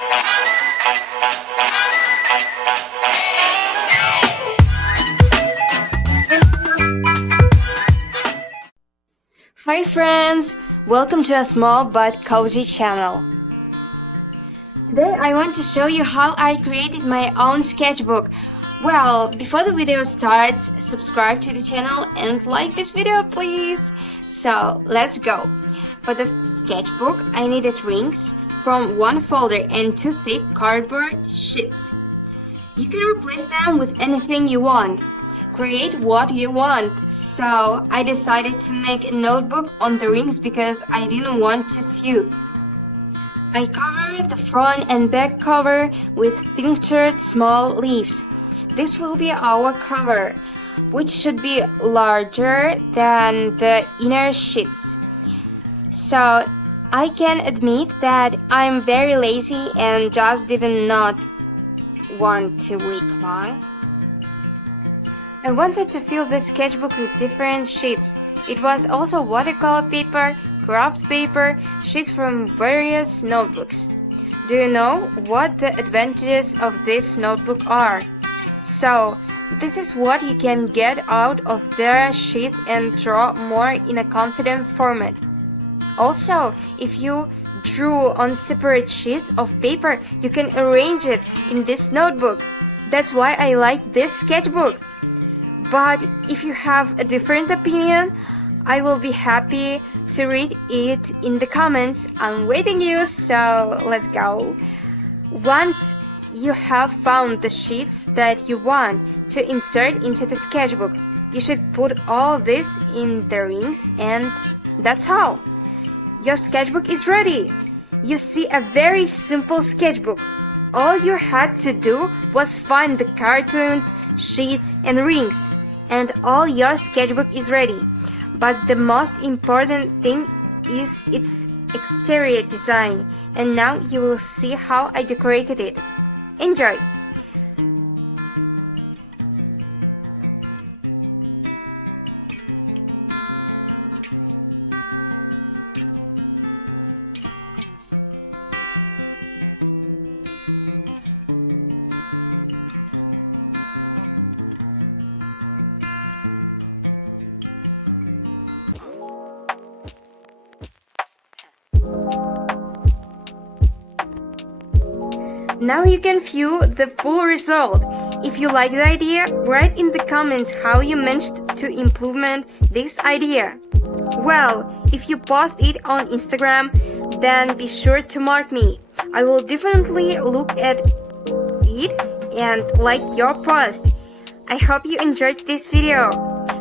Hi friends! Welcome to a small but cozy channel. Today I want to show you how I created my own sketchbook. Well, before the video starts, subscribe to the channel and like this video please. So let's go. For the sketchbook I needed rings from one folder and 2 thick cardboard sheets. You can replace them with anything you want. Create what you want. So I decided to make a notebook on the rings because I didn't want to sew. I covered the front and back cover with punctured small leaves. This will be our cover, which should be larger than the inner sheets. So I can admit that I'm very lazy and just did not want to wait long. I wanted to fill the sketchbook with different sheets. It was also watercolor paper, craft paper, sheets from various notebooks. Do you know what the advantages of this notebook are? So, this is what you can get out of their sheets and draw more in a confident format. Also, if you drew on separate sheets of paper, you can arrange it in this notebook. That's why I like this sketchbook. But if you have a different opinion, I will be happy to read it in the comments. I'm waiting you, so let's go. Once you have found the sheets that you want to insert into the sketchbook, you should put all this in the rings and that's all. Your sketchbook is ready. You see a very simple sketchbook. All you had to do was find the cartoons, sheets and rings. And all your sketchbook is ready. But the most important thing is its exterior design. And now you will see how I decorated it. Enjoy! Now you can view the full result. If you like the idea, write in the comments how you managed to implement this idea. Well, if you post it on Instagram, then be sure to mark me. I will definitely look at it and like your post. I hope you enjoyed this video.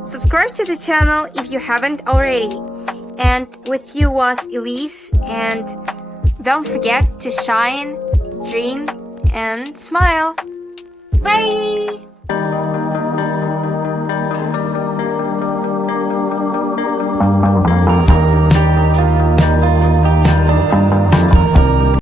Subscribe to the channel if you haven't already. And with you was Ilizia, and don't forget to shine, dream, and smile. Bye!